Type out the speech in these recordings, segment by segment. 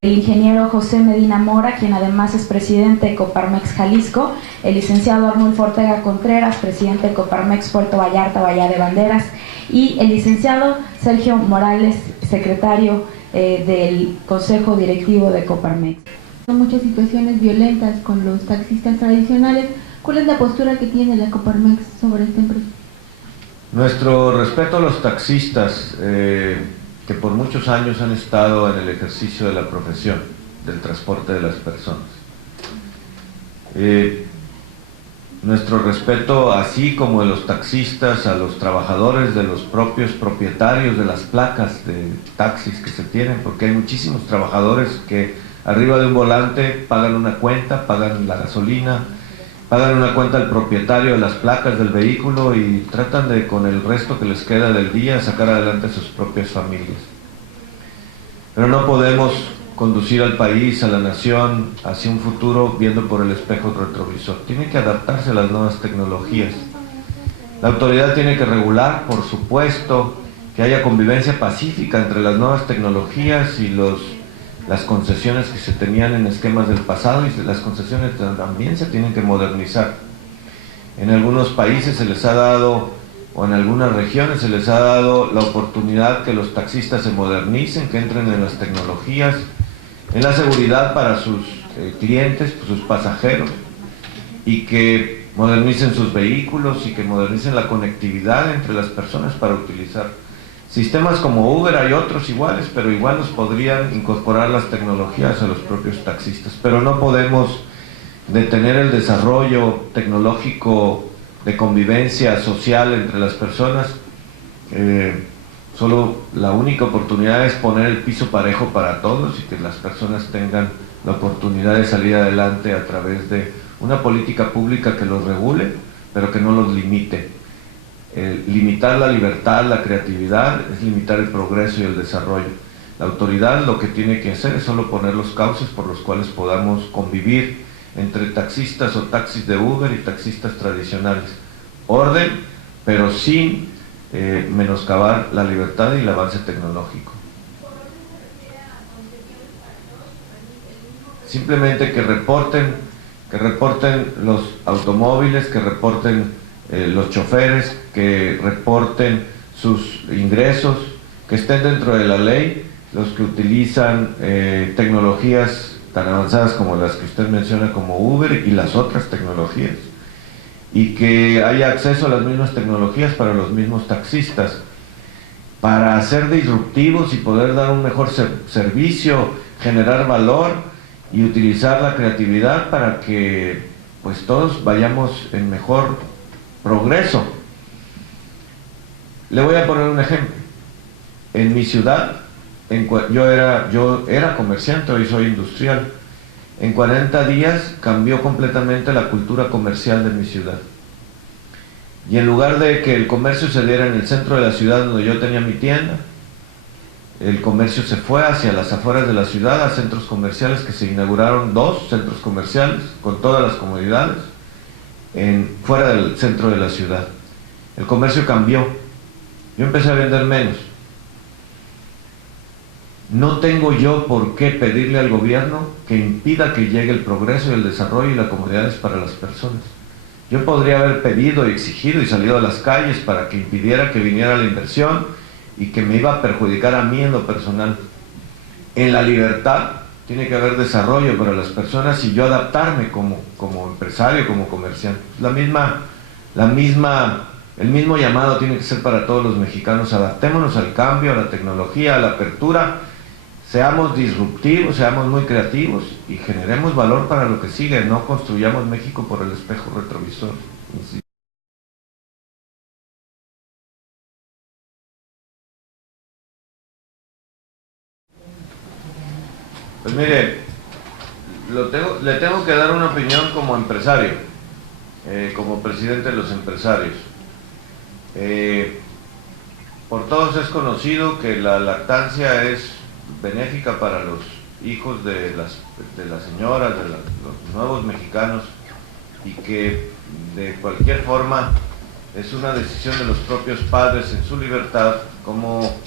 El ingeniero José Medina Mora, quien además es presidente de Coparmex Jalisco, el licenciado Arnulfo Ortega Contreras, presidente de Coparmex Puerto Vallarta, Bahía de Banderas, y el licenciado Sergio Morales, secretario del Consejo Directivo de Coparmex. Muchas situaciones violentas con los taxistas tradicionales. ¿Cuál es la postura que tiene la Coparmex sobre esta empresa? Nuestro respeto a los taxistas, que por muchos años han estado en el ejercicio de la profesión del transporte de las personas. Nuestro respeto, así como de los taxistas, a los trabajadores, de los propios propietarios de las placas de taxis que se tienen, porque hay muchísimos trabajadores que arriba de un volante pagan una cuenta, pagan la gasolina, pagan una cuenta al propietario de las placas del vehículo y tratan de, con el resto que les queda del día, sacar adelante a sus propias familias. Pero no podemos conducir al país, a la nación, hacia un futuro viendo por el espejo retrovisor. Tiene que adaptarse a las nuevas tecnologías. La autoridad tiene que regular, por supuesto, que haya convivencia pacífica entre las nuevas tecnologías y las concesiones que se tenían en esquemas del pasado, y las concesiones también se tienen que modernizar. En algunos países se les ha dado, o en algunas regiones se les ha dado la oportunidad que los taxistas se modernicen, que entren en las tecnologías, en la seguridad para sus clientes, sus pasajeros, y que modernicen sus vehículos y que modernicen la conectividad entre las personas para utilizar sistemas como Uber. Hay otros iguales, pero igual nos podrían incorporar las tecnologías a los propios taxistas. Pero no podemos detener el desarrollo tecnológico de convivencia social entre las personas. Solo la única oportunidad es poner el piso parejo para todos y que las personas tengan la oportunidad de salir adelante a través de una política pública que los regule, pero que no los limite. Limitar la libertad, la creatividad, es limitar el progreso y el desarrollo. La autoridad lo que tiene que hacer es solo poner los cauces por los cuales podamos convivir entre taxistas o taxis de Uber y taxistas tradicionales. Orden, pero sin menoscabar la libertad y el avance tecnológico. Simplemente que reporten los automóviles, que reporten los choferes, que reporten sus ingresos, que estén dentro de la ley los que utilizan tecnologías tan avanzadas como las que usted menciona, como Uber y las otras tecnologías, y que haya acceso a las mismas tecnologías para los mismos taxistas, para ser disruptivos y poder dar un mejor servicio, generar valor y utilizar la creatividad para que pues todos vayamos en mejor progreso. Le voy a poner un ejemplo. En mi ciudad, yo era comerciante, hoy soy industrial. En 40 días cambió completamente la cultura comercial de mi ciudad. Y en lugar de que el comercio se diera en el centro de la ciudad donde yo tenía mi tienda, el comercio se fue hacia las afueras de la ciudad, a centros comerciales, que se inauguraron 2 centros comerciales con todas las comodidades fuera del centro de la ciudad. El comercio cambió. Yo empecé a vender menos. No tengo yo por qué pedirle al gobierno que impida que llegue el progreso y el desarrollo y las comodidades para las personas. Yo podría haber pedido y exigido y salido a las calles para que impidiera que viniera la inversión y que me iba a perjudicar a mí en lo personal. En la libertad tiene que haber desarrollo para las personas y yo adaptarme como empresario, como comerciante. El mismo llamado tiene que ser para todos los mexicanos. Adaptémonos al cambio, a la tecnología, a la apertura. Seamos disruptivos, seamos muy creativos y generemos valor para lo que sigue. No construyamos México por el espejo retrovisor. Pues mire, le tengo que dar una opinión como empresario, como presidente de los empresarios. Por todos es conocido que la lactancia es benéfica para los hijos de las señoras, de los nuevos mexicanos, y que de cualquier forma es una decisión de los propios padres en su libertad cómo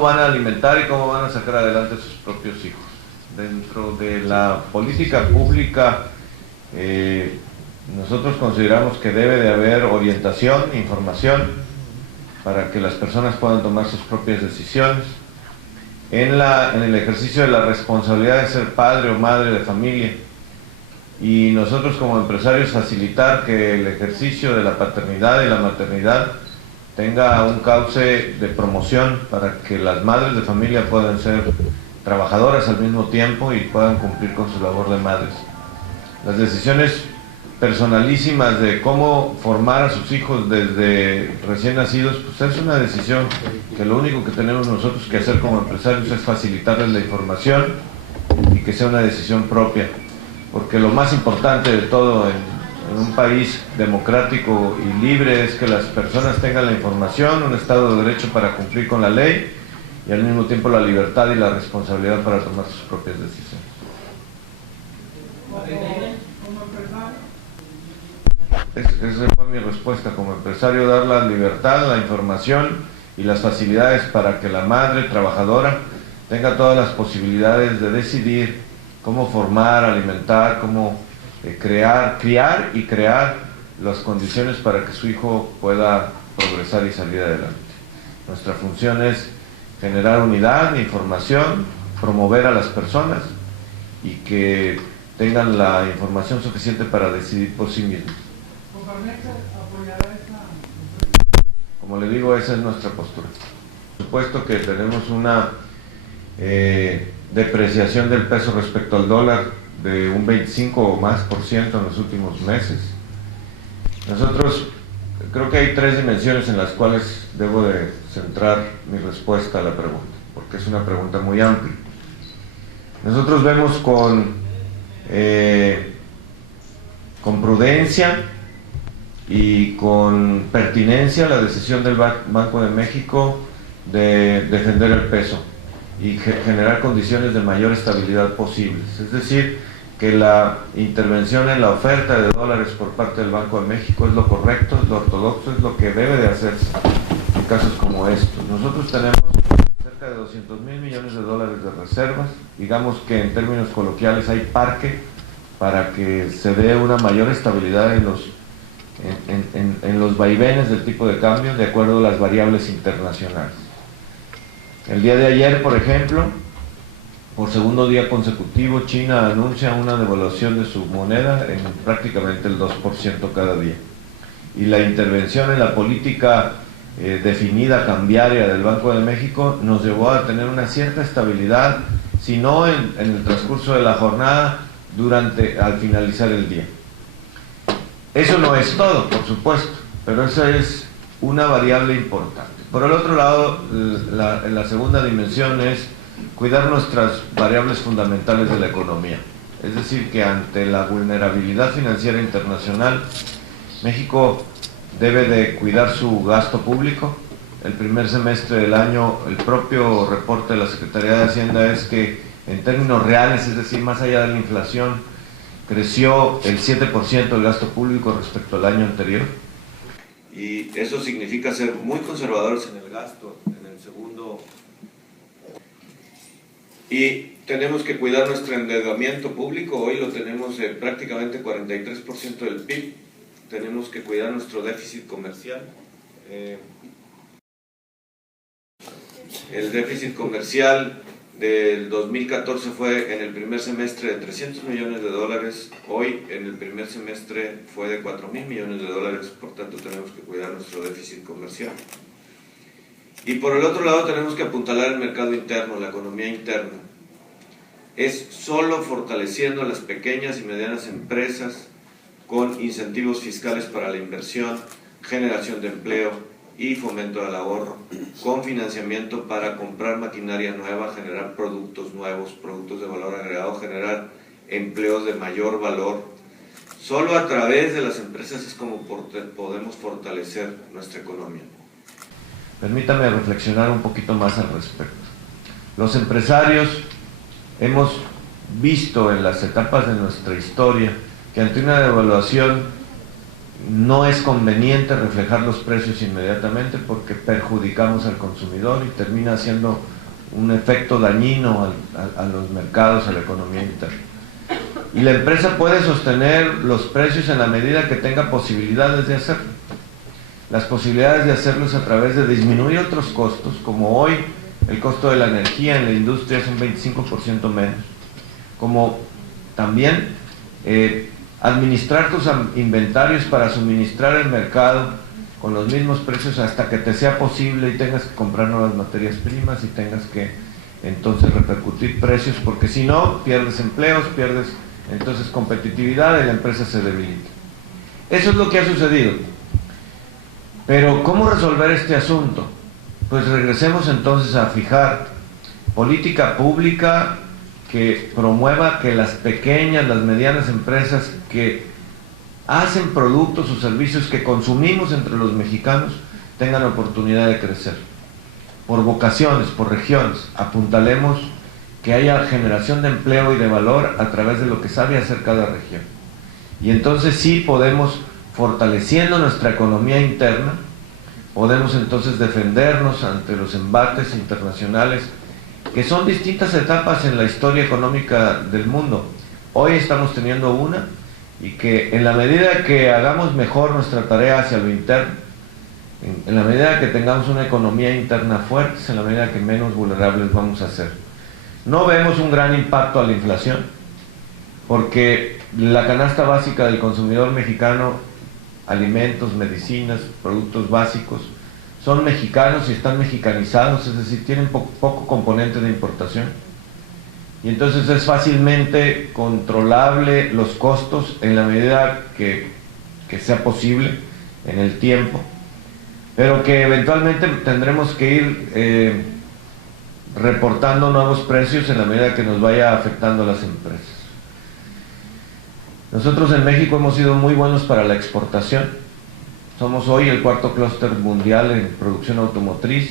van a alimentar y cómo van a sacar adelante a sus propios hijos. Dentro de la política pública, nosotros consideramos que debe de haber orientación, información, para que las personas puedan tomar sus propias decisiones. En el ejercicio de la responsabilidad de ser padre o madre de familia, y nosotros como empresarios facilitar que el ejercicio de la paternidad y la maternidad tenga un cauce de promoción para que las madres de familia puedan ser trabajadoras al mismo tiempo y puedan cumplir con su labor de madres. Las decisiones personalísimas de cómo formar a sus hijos desde recién nacidos, pues es una decisión que lo único que tenemos nosotros que hacer como empresarios es facilitarles la información y que sea una decisión propia, porque lo más importante de todo en un país democrático y libre es que las personas tengan la información, un Estado de Derecho para cumplir con la ley y al mismo tiempo la libertad y la responsabilidad para tomar sus propias decisiones. Esa fue mi respuesta como empresario: dar la libertad, la información y las facilidades para que la madre trabajadora tenga todas las posibilidades de decidir cómo formar, alimentar, cómo criar y crear las condiciones para que su hijo pueda progresar y salir adelante. Nuestra función es generar unidad, información, promover a las personas y que tengan la información suficiente para decidir por sí mismos. Como le digo, esa es nuestra postura. Por supuesto que tenemos una depreciación del peso respecto al dólar de un 25 o más % en los últimos meses. Nosotros creo que hay tres dimensiones en las cuales debo de centrar mi respuesta a la pregunta, porque es una pregunta muy amplia. Nosotros vemos con prudencia y con pertinencia la decisión del Banco de México de defender el peso y generar condiciones de mayor estabilidad posibles. Es decir, que la intervención en la oferta de dólares por parte del Banco de México es lo correcto, es lo ortodoxo, es lo que debe de hacerse en casos como estos. Nosotros tenemos cerca de 200,000 millones de dólares de reservas. Digamos que en términos coloquiales hay parque para que se dé una mayor estabilidad en los vaivenes del tipo de cambio de acuerdo a las variables internacionales. El día de ayer, por ejemplo, por segundo día consecutivo, China anuncia una devaluación de su moneda en prácticamente el 2% cada día. Y la intervención en la política definida cambiaria del Banco de México nos llevó a tener una cierta estabilidad, si no en el transcurso de la jornada, al finalizar el día. Eso no es todo, por supuesto, pero esa es una variable importante. Por el otro lado, la segunda dimensión es cuidar nuestras variables fundamentales de la economía. Es decir, que ante la vulnerabilidad financiera internacional, México debe de cuidar su gasto público. El primer semestre del año, el propio reporte de la Secretaría de Hacienda es que en términos reales, es decir, más allá de la inflación, creció el 7% del gasto público respecto al año anterior. Y eso significa ser muy conservadores en el gasto, en el segundo. Y tenemos que cuidar nuestro endeudamiento público. Hoy lo tenemos en prácticamente 43% del PIB. Tenemos que cuidar nuestro déficit comercial. El déficit comercial del 2014 fue en el primer semestre de 300 millones de dólares, hoy en el primer semestre fue de 4,000 millones de dólares, por tanto tenemos que cuidar nuestro déficit comercial. Y por el otro lado tenemos que apuntalar el mercado interno, la economía interna. Es solo fortaleciendo a las pequeñas y medianas empresas con incentivos fiscales para la inversión, generación de empleo y fomento al ahorro, con financiamiento para comprar maquinaria nueva, generar productos nuevos, productos de valor agregado, generar empleos de mayor valor. Solo a través de las empresas es como podemos fortalecer nuestra economía. Permítame reflexionar un poquito más al respecto. Los empresarios hemos visto en las etapas de nuestra historia que ante una devaluación no es conveniente reflejar los precios inmediatamente porque perjudicamos al consumidor y termina siendo un efecto dañino a los mercados, a la economía interna. Y la empresa puede sostener los precios en la medida que tenga posibilidades de hacerlo. Las posibilidades de hacerlo es a través de disminuir otros costos, como hoy el costo de la energía en la industria es un 25% menos, como también administrar tus inventarios para suministrar el mercado con los mismos precios hasta que te sea posible y tengas que comprar nuevas materias primas y tengas que entonces repercutir precios, porque si no pierdes empleos, pierdes entonces competitividad y la empresa se debilita. Eso es lo que ha sucedido. Pero ¿cómo resolver este asunto? Pues regresemos entonces a fijar política pública que promueva que las pequeñas, las medianas empresas que hacen productos o servicios que consumimos entre los mexicanos tengan oportunidad de crecer. Por vocaciones, por regiones, apuntalemos que haya generación de empleo y de valor a través de lo que sabe hacer cada región. Y entonces sí podemos, fortaleciendo nuestra economía interna, podemos entonces defendernos ante los embates internacionales, que son distintas etapas en la historia económica del mundo. Hoy estamos teniendo una, y que en la medida que hagamos mejor nuestra tarea hacia lo interno, en la medida que tengamos una economía interna fuerte, en la medida que menos vulnerables vamos a ser. No vemos un gran impacto a la inflación, porque la canasta básica del consumidor mexicano, alimentos, medicinas, productos básicos, son mexicanos y están mexicanizados, es decir, tienen poco componente de importación. Y entonces es fácilmente controlable los costos en la medida que sea posible en el tiempo, pero que eventualmente tendremos que ir reportando nuevos precios en la medida que nos vaya afectando a las empresas. Nosotros en México hemos sido muy buenos para la exportación. Somos hoy el cuarto clúster mundial en producción automotriz,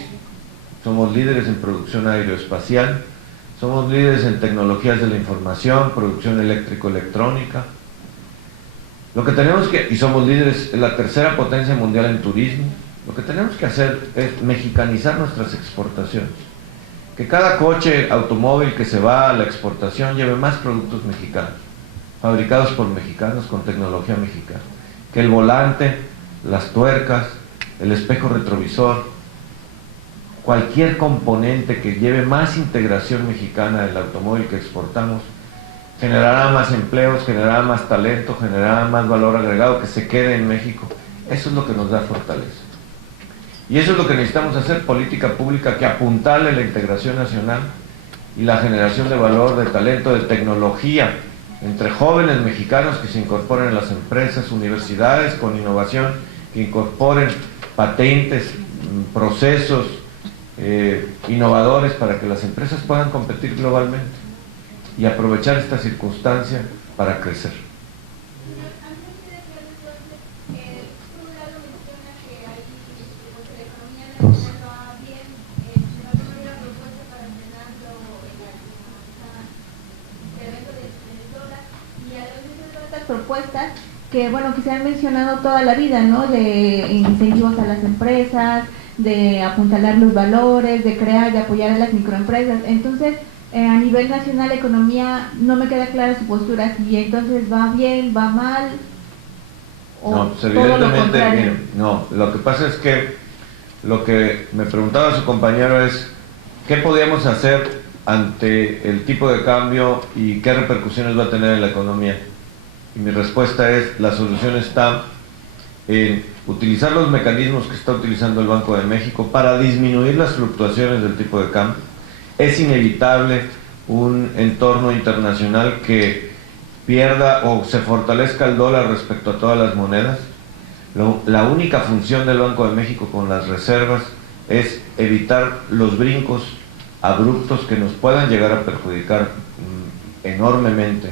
somos líderes en producción aeroespacial, somos líderes en tecnologías de la información, producción eléctrico-electrónica. Lo que tenemos que, y somos líderes, en la tercera potencia mundial en turismo. Lo que tenemos que hacer es mexicanizar nuestras exportaciones. Que cada coche automóvil que se va a la exportación lleve más productos mexicanos, fabricados por mexicanos con tecnología mexicana. Que el volante, las tuercas, el espejo retrovisor, cualquier componente que lleve más integración mexicana del automóvil que exportamos, generará más empleos, generará más talento, generará más valor agregado que se quede en México. Eso es lo que nos da fortaleza. Y eso es lo que necesitamos hacer, política pública que apuntale la integración nacional y la generación de valor, de talento, de tecnología entre jóvenes mexicanos que se incorporen a las empresas, universidades con innovación, que incorporen patentes, procesos innovadores para que las empresas puedan competir globalmente y aprovechar esta circunstancia para crecer. Propuestas que bueno que se han mencionado toda la vida, ¿no? De incentivos a las empresas, de apuntalar los valores, de crear, de apoyar a las microempresas. Entonces, a nivel nacional, economía, no me queda clara su postura, si entonces va bien, va mal, o no, pues todo lo contrario. Mire, no, lo que pasa es que lo que me preguntaba su compañero es ¿qué podíamos hacer ante el tipo de cambio y qué repercusiones va a tener en la economía? Y mi respuesta es, la solución está en utilizar los mecanismos que está utilizando el Banco de México para disminuir las fluctuaciones del tipo de cambio. Es inevitable un entorno internacional que pierda o se fortalezca el dólar respecto a todas las monedas, La única función del Banco de México con las reservas es evitar los brincos abruptos que nos puedan llegar a perjudicar enormemente.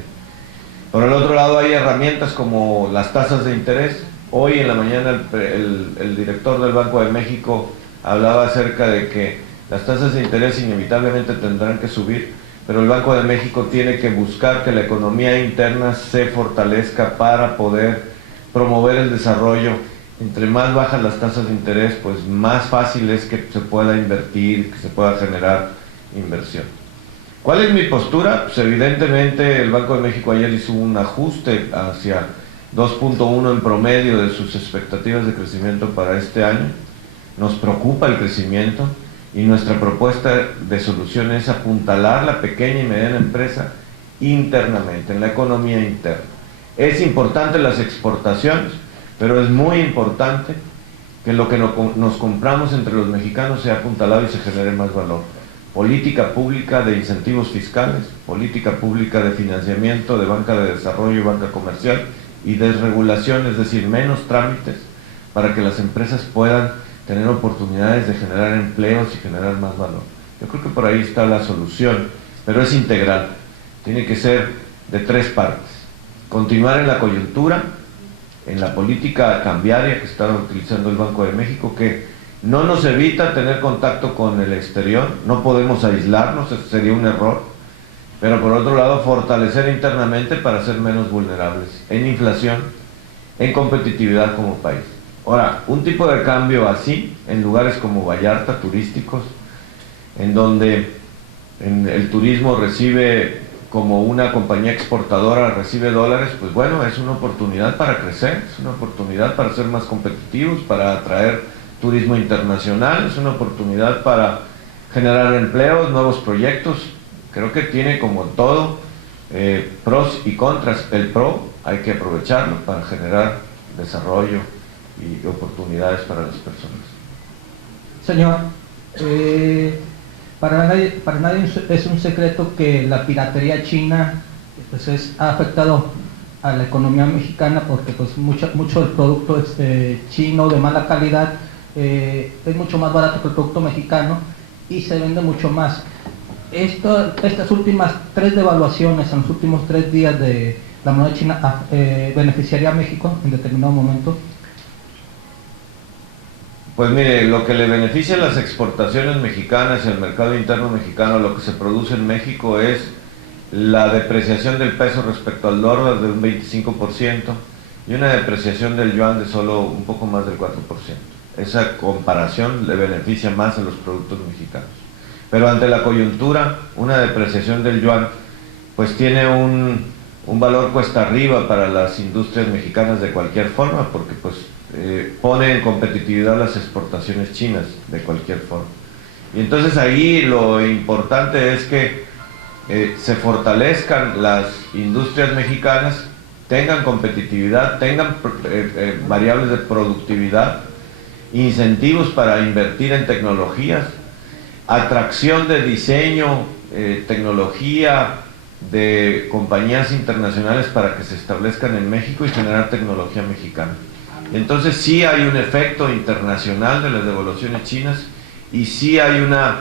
Por el otro lado, hay herramientas como las tasas de interés. Hoy en la mañana el director del Banco de México hablaba acerca de que las tasas de interés inevitablemente tendrán que subir, pero el Banco de México tiene que buscar que la economía interna se fortalezca para poder promover el desarrollo. Entre más bajas las tasas de interés, pues más fácil es que se pueda invertir, que se pueda generar inversión. ¿Cuál es mi postura? Pues evidentemente el Banco de México ayer hizo un ajuste hacia 2.1 en promedio de sus expectativas de crecimiento para este año. Nos preocupa el crecimiento y nuestra propuesta de solución es apuntalar la pequeña y mediana empresa internamente, en la economía interna. Es importante las exportaciones, pero es muy importante que lo que nos compramos entre los mexicanos sea apuntalado y se genere más valor. Política pública de incentivos fiscales, política pública de financiamiento, de banca de desarrollo y banca comercial y desregulación, es decir, menos trámites para que las empresas puedan tener oportunidades de generar empleos y generar más valor. Yo creo que por ahí está la solución, pero es integral, tiene que ser de tres partes. Continuar en la coyuntura, en la política cambiaria que está utilizando el Banco de México, que no nos evita tener contacto con el exterior, no podemos aislarnos, eso sería un error, pero por otro lado fortalecer internamente para ser menos vulnerables en inflación, en competitividad como país. Ahora, un tipo de cambio así, en lugares como Vallarta, turísticos, en donde el turismo recibe, como una compañía exportadora recibe dólares, pues bueno, es una oportunidad para crecer, es una oportunidad para ser más competitivos, para atraer turismo internacional, es una oportunidad para generar empleos, nuevos proyectos. Creo que tiene como todo pros y contras. El pro hay que aprovecharlo para generar desarrollo y oportunidades para las personas. Señor, para nadie es un secreto que la piratería china pues ha afectado a la economía mexicana, porque pues mucho del producto chino de mala calidad es mucho más barato que el producto mexicano y se vende mucho más. Estas últimas 3 devaluaciones en los últimos 3 días de la moneda china beneficiaría a México en determinado momento. Pues mire, lo que le beneficia a las exportaciones mexicanas y al mercado interno mexicano, lo que se produce en México es la depreciación del peso respecto al dólar de un 25% y una depreciación del yuan de solo un poco más del 4%. Esa comparación le beneficia más a los productos mexicanos. Pero ante la coyuntura, una depreciación del yuan pues tiene un valor cuesta arriba para las industrias mexicanas de cualquier forma, porque pues pone en competitividad las exportaciones chinas de cualquier forma. Y entonces ahí lo importante es que se fortalezcan las industrias mexicanas, tengan competitividad, tengan variables de productividad, incentivos para invertir en tecnologías, atracción de diseño, tecnología de compañías internacionales para que se establezcan en México y generar tecnología mexicana. Entonces sí hay un efecto internacional de las devaluaciones chinas y sí hay una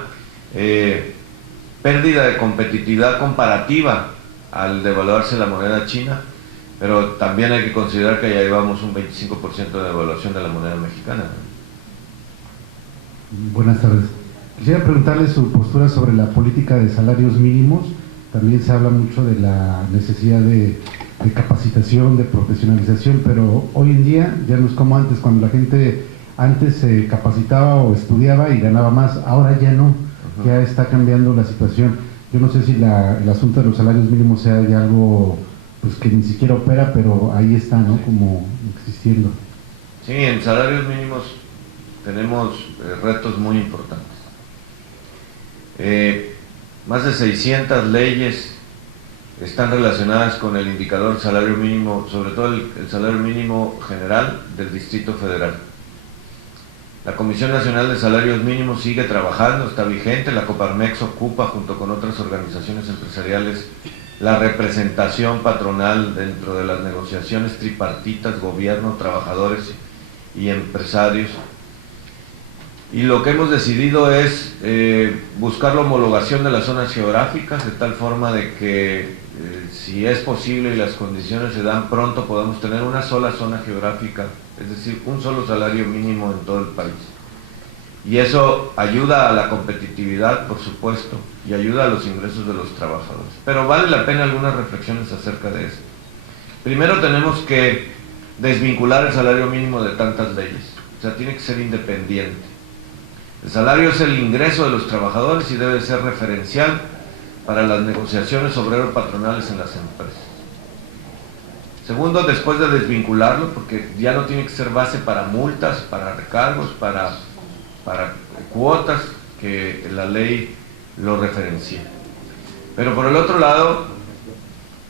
pérdida de competitividad comparativa al devaluarse la moneda china, pero también hay que considerar que ya llevamos un 25% de devaluación de la moneda mexicana. Buenas tardes. Quisiera preguntarle su postura sobre la política de salarios mínimos. También se habla mucho de la necesidad de capacitación, de profesionalización, pero hoy en día ya no es como antes, cuando la gente antes se capacitaba o estudiaba y ganaba más, ahora ya no, ya está cambiando la situación. Yo no sé si el asunto de los salarios mínimos sea ya algo pues que ni siquiera opera, pero ahí está, ¿no? Como existiendo. Sí, en salarios mínimos tenemos retos muy importantes. Más de 600 leyes están relacionadas con el indicador salario mínimo, sobre todo el salario mínimo general del Distrito Federal. La Comisión Nacional de Salarios Mínimos sigue trabajando, está vigente. La Coparmex ocupa, junto con otras organizaciones empresariales, la representación patronal dentro de las negociaciones tripartitas, gobierno, trabajadores y empresarios. Y lo que hemos decidido es buscar la homologación de las zonas geográficas, de tal forma de que si es posible y las condiciones se dan pronto, podamos tener una sola zona geográfica, es decir, un solo salario mínimo en todo el país. Y eso ayuda a la competitividad, por supuesto, y ayuda a los ingresos de los trabajadores. Pero vale la pena algunas reflexiones acerca de esto. Primero tenemos que desvincular el salario mínimo de tantas leyes, o sea, tiene que ser independiente. El salario es el ingreso de los trabajadores y debe ser referencial para las negociaciones obrero-patronales en las empresas. Segundo, después de desvincularlo, porque ya no tiene que ser base para multas, para recargos, para cuotas, que la ley lo referencia. Pero por el otro lado,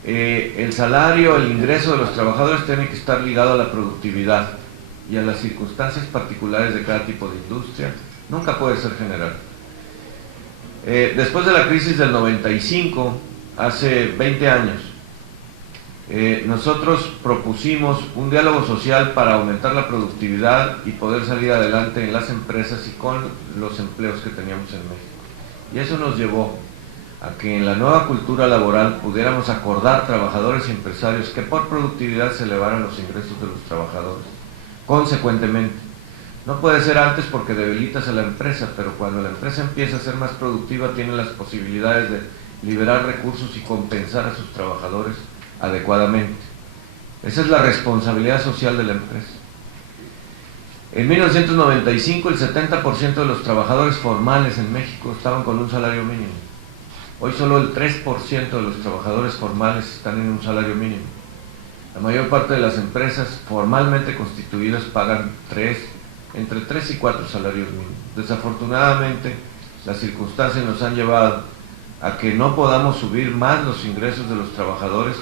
el salario, el ingreso de los trabajadores tiene que estar ligado a la productividad y a las circunstancias particulares de cada tipo de industria. Nunca puede ser general. Después de la crisis del 95, hace 20 años, nosotros propusimos un diálogo social para aumentar la productividad y poder salir adelante en las empresas y con los empleos que teníamos en México. Y eso nos llevó a que en la nueva cultura laboral pudiéramos acordar, trabajadores y empresarios, que por productividad se elevaran los ingresos de los trabajadores. Consecuentemente, no puede ser antes porque debilitas a la empresa, pero cuando la empresa empieza a ser más productiva tiene las posibilidades de liberar recursos y compensar a sus trabajadores adecuadamente. Esa es la responsabilidad social de la empresa. En 1995 el 70% de los trabajadores formales en México estaban con un salario mínimo. Hoy solo el 3% de los trabajadores formales están en un salario mínimo. La mayor parte de las empresas formalmente constituidas pagan entre 3 y 4 salarios mínimos. Desafortunadamente, las circunstancias nos han llevado a que no podamos subir más los ingresos de los trabajadores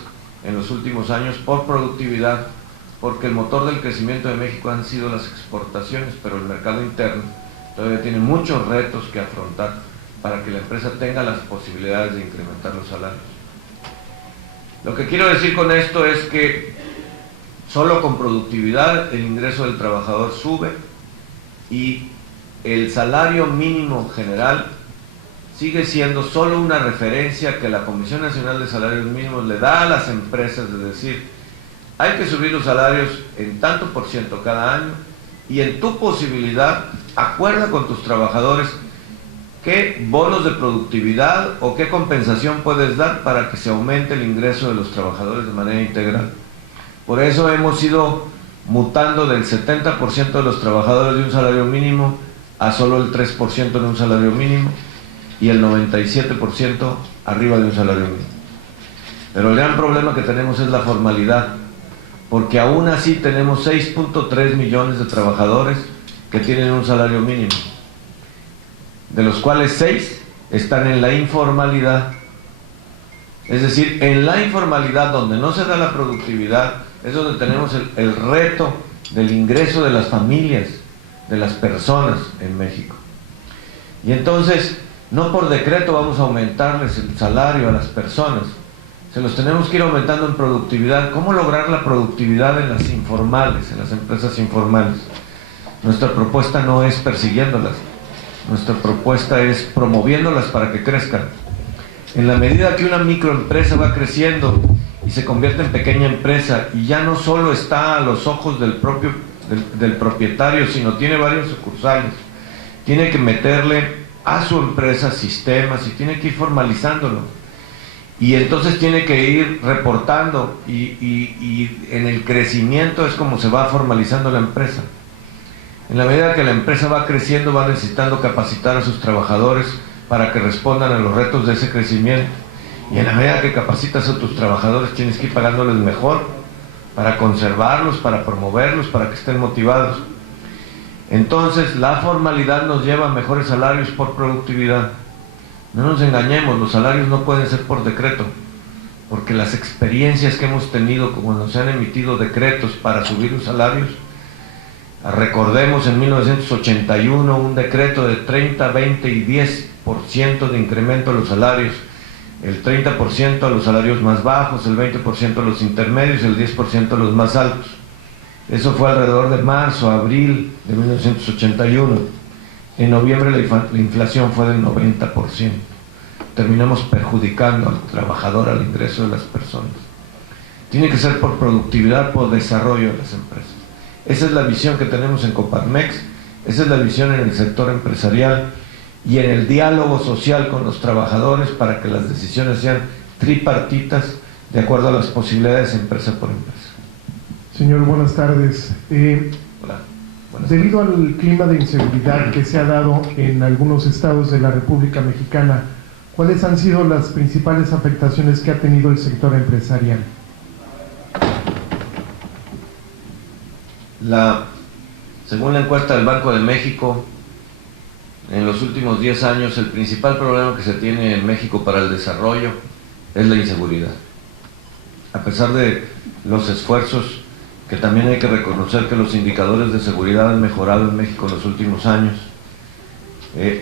en los últimos años por productividad, porque el motor del crecimiento de México han sido las exportaciones, pero el mercado interno todavía tiene muchos retos que afrontar para que la empresa tenga las posibilidades de incrementar los salarios. Lo que quiero decir con esto es que solo con productividad el ingreso del trabajador sube y el salario mínimo general sigue siendo solo una referencia que la Comisión Nacional de Salarios Mínimos le da a las empresas, de decir, hay que subir los salarios en tanto por ciento cada año y en tu posibilidad acuerda con tus trabajadores qué bonos de productividad o qué compensación puedes dar para que se aumente el ingreso de los trabajadores de manera integral. Por eso hemos ido mutando del 70% de los trabajadores de un salario mínimo a solo el 3% de un salario mínimo y el 97% arriba de un salario mínimo. Pero el gran problema que tenemos es la formalidad, porque aún así tenemos 6.3 millones de trabajadores que tienen un salario mínimo, de los cuales 6 están en la informalidad. Es decir, en la informalidad, donde no se da la productividad, es donde tenemos el reto del ingreso de las familias, de las personas en México. Y entonces, no por decreto vamos a aumentarles el salario a las personas, se los tenemos que ir aumentando en productividad. ¿Cómo lograr la productividad en las informales, en las empresas informales? Nuestra propuesta no es persiguiéndolas, nuestra propuesta es promoviéndolas para que crezcan. En la medida que una microempresa va creciendo y se convierte en pequeña empresa y ya no solo está a los ojos del propietario, sino tiene varias sucursales, tiene que meterle a su empresa sistemas y tiene que ir formalizándolo. Y entonces tiene que ir reportando y en el crecimiento es como se va formalizando la empresa. En la medida que la empresa va creciendo, va necesitando capacitar a sus trabajadores para que respondan a los retos de ese crecimiento. Y en la medida que capacitas a tus trabajadores, tienes que ir pagándoles mejor para conservarlos, para promoverlos, para que estén motivados. Entonces, la formalidad nos lleva a mejores salarios por productividad. No nos engañemos, los salarios no pueden ser por decreto, porque las experiencias que hemos tenido cuando se han emitido decretos para subir los salarios, recordemos en 1981 un decreto de 30, 20 y 10% de incremento a los salarios, el 30% a los salarios más bajos, el 20% a los intermedios, el 10% a los más altos. Eso fue alrededor de marzo, abril de 1981. En noviembre la inflación fue del 90%. Terminamos perjudicando al trabajador, al ingreso de las personas. Tiene que ser por productividad, por desarrollo de las empresas. Esa es la visión que tenemos en Coparmex, esa es la visión en el sector empresarial y en el diálogo social con los trabajadores para que las decisiones sean tripartitas de acuerdo a las posibilidades empresa por empresa. Señor, buenas tardes. Hola. Debido al clima de inseguridad que se ha dado en algunos estados de la República Mexicana, ¿cuáles han sido las principales afectaciones que ha tenido el sector empresarial? Según la encuesta del Banco de México, en los últimos 10 años el principal problema que se tiene en México para el desarrollo es la inseguridad. A pesar de los esfuerzos, que también hay que reconocer que los indicadores de seguridad han mejorado en México en los últimos años,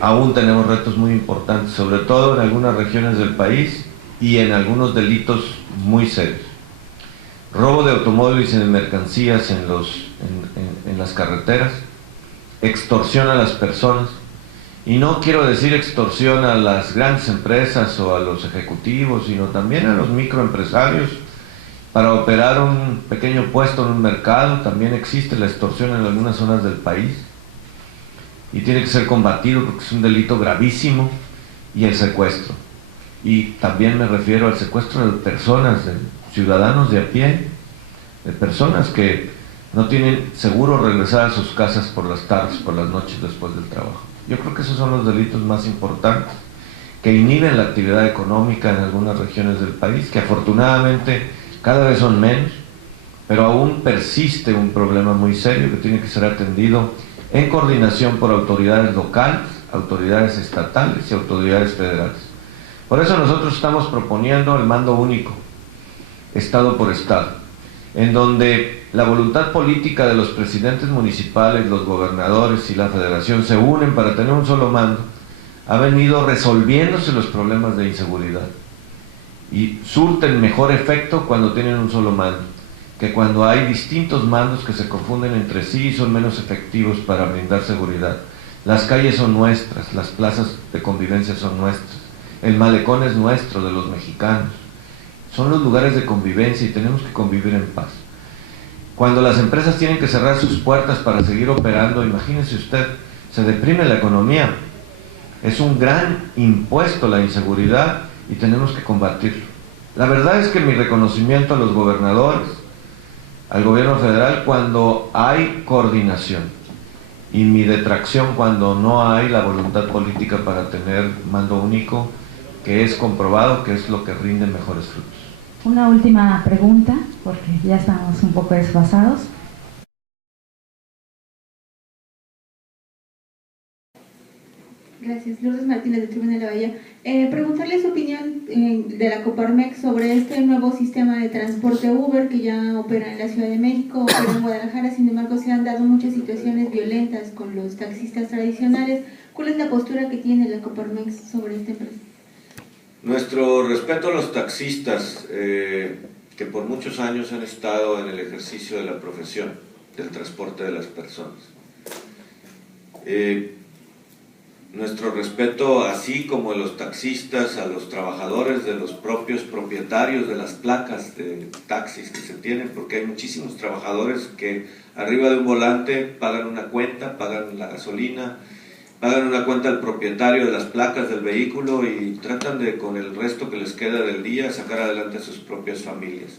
aún tenemos retos muy importantes, sobre todo en algunas regiones del país y en algunos delitos muy serios. Robo de automóviles y de mercancías en las carreteras, extorsión a las personas, y no quiero decir extorsión a las grandes empresas o a los ejecutivos, sino también a los microempresarios para operar un pequeño puesto en un mercado. También existe la extorsión en algunas zonas del país y tiene que ser combatido porque es un delito gravísimo, y el secuestro. Y también me refiero al secuestro de personas, de ciudadanos de a pie, de personas que no tienen seguro regresar a sus casas por las tardes, por las noches después del trabajo. Yo creo que esos son los delitos más importantes que inhiben la actividad económica en algunas regiones del país, que afortunadamente cada vez son menos, pero aún persiste un problema muy serio que tiene que ser atendido en coordinación por autoridades locales, autoridades estatales y autoridades federales. Por eso nosotros estamos proponiendo el mando único, estado por estado, en donde la voluntad política de los presidentes municipales, los gobernadores y la federación se unen para tener un solo mando. Ha venido resolviéndose los problemas de inseguridad y surten mejor efecto cuando tienen un solo mando, que cuando hay distintos mandos que se confunden entre sí y son menos efectivos para brindar seguridad. Las calles son nuestras, las plazas de convivencia son nuestras, el malecón es nuestro, de los mexicanos. Son los lugares de convivencia y tenemos que convivir en paz. Cuando las empresas tienen que cerrar sus puertas para seguir operando, imagínese usted, se deprime la economía. Es un gran impuesto la inseguridad y tenemos que combatirlo. La verdad es que mi reconocimiento a los gobernadores, al gobierno federal, cuando hay coordinación, y mi detracción cuando no hay la voluntad política para tener mando único, que es comprobado que es lo que rinde mejores frutos. Una última pregunta, porque ya estamos un poco desfasados. Gracias. Lourdes Martínez, de Tribuna de la Bahía. Preguntarle su opinión de la Coparmex sobre este nuevo sistema de transporte Uber que ya opera en la Ciudad de México, opera en Guadalajara. Sin embargo, se han dado muchas situaciones violentas con los taxistas tradicionales. ¿Cuál es la postura que tiene la Coparmex sobre esta empresa? Nuestro respeto a los taxistas, que por muchos años han estado en el ejercicio de la profesión del transporte de las personas. Nuestro respeto, así como a los taxistas, a los trabajadores de los propios propietarios de las placas de taxis que se tienen, porque hay muchísimos trabajadores que arriba de un volante pagan una cuenta, pagan la gasolina, pagan una cuenta al propietario de las placas del vehículo y tratan de, con el resto que les queda del día, sacar adelante a sus propias familias.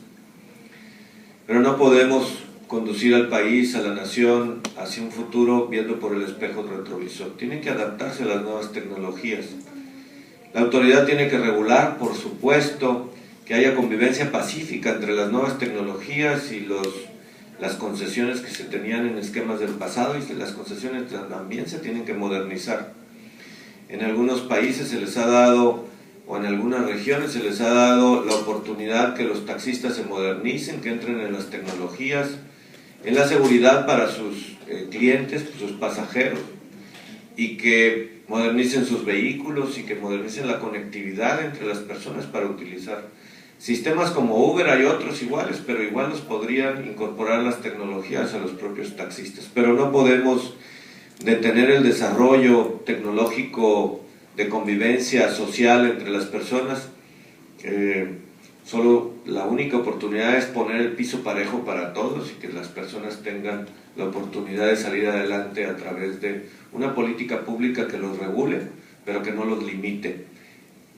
Pero no podemos conducir al país, a la nación, hacia un futuro viendo por el espejo retrovisor. Tienen que adaptarse a las nuevas tecnologías. La autoridad tiene que regular, por supuesto, que haya convivencia pacífica entre las nuevas tecnologías y las concesiones que se tenían en esquemas del pasado, y las concesiones también se tienen que modernizar. En algunos países se les ha dado, o en algunas regiones se les ha dado la oportunidad que los taxistas se modernicen, que entren en las tecnologías, en la seguridad para sus clientes, sus pasajeros, y que modernicen sus vehículos y que modernicen la conectividad entre las personas para utilizar Sistemas como Uber hay otros iguales, pero igual los podrían incorporar las tecnologías a los propios taxistas. Pero no podemos detener el desarrollo tecnológico de convivencia social entre las personas. Solo la única oportunidad es poner el piso parejo para todos y que las personas tengan la oportunidad de salir adelante a través de una política pública que los regule, pero que no los limite.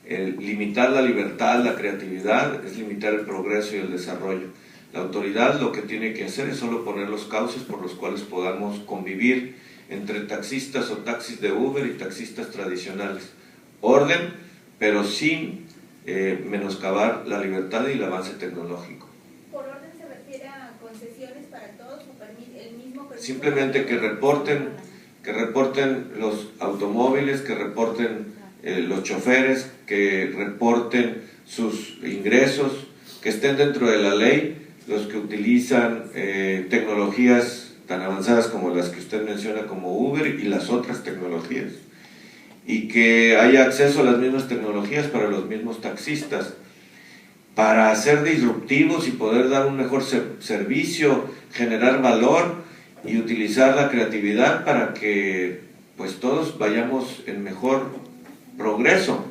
Limitar la libertad, la creatividad, es limitar el progreso y el desarrollo. La autoridad lo que tiene que hacer es solo poner los cauces por los cuales podamos convivir entre taxistas o taxis de Uber y taxistas tradicionales. Orden, pero sin menoscabar la libertad y el avance tecnológico. ¿Por orden se refiere a concesiones para todos o el mismo permiso? Simplemente que reporten los automóviles, que reporten los choferes, que reporten sus ingresos, que estén dentro de la ley los que utilizan tecnologías tan avanzadas como las que usted menciona como Uber y las otras tecnologías, y que haya acceso a las mismas tecnologías para los mismos taxistas, para ser disruptivos y poder dar un mejor servicio, generar valor y utilizar la creatividad para que pues todos vayamos en mejor progreso.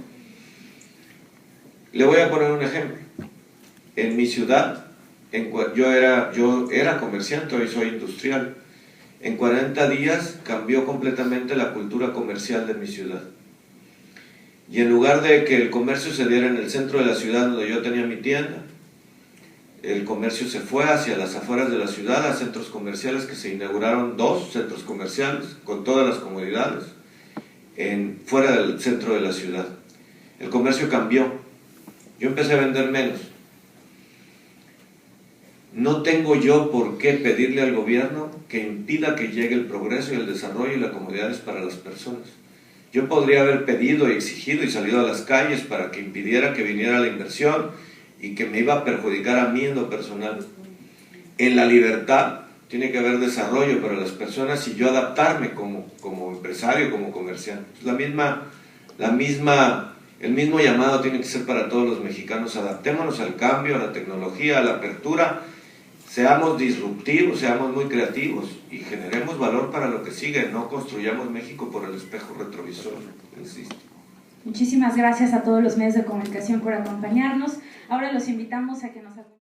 Le voy a poner un ejemplo. En mi ciudad, yo era comerciante, hoy soy industrial. En 40 días cambió completamente la cultura comercial de mi ciudad. Y en lugar de que el comercio se diera en el centro de la ciudad donde yo tenía mi tienda, el comercio se fue hacia las afueras de la ciudad, a centros comerciales, que se inauguraron 2 centros comerciales con todas las comodidades fuera del centro de la ciudad. El comercio cambió. Yo empecé a vender menos. No tengo yo por qué pedirle al gobierno que impida que llegue el progreso y el desarrollo y las comodidades para las personas. Yo podría haber pedido y exigido y salido a las calles para que impidiera que viniera la inversión y que me iba a perjudicar a mí en lo personal. En la libertad tiene que haber desarrollo para las personas y yo adaptarme como empresario, como comerciante. El mismo llamado tiene que ser para todos los mexicanos. Adaptémonos al cambio, a la tecnología, a la apertura. Seamos disruptivos, seamos muy creativos y generemos valor para lo que sigue. No construyamos México por el espejo retrovisor, insisto. Muchísimas gracias a todos los medios de comunicación por acompañarnos. Ahora los invitamos a que nos acompañen.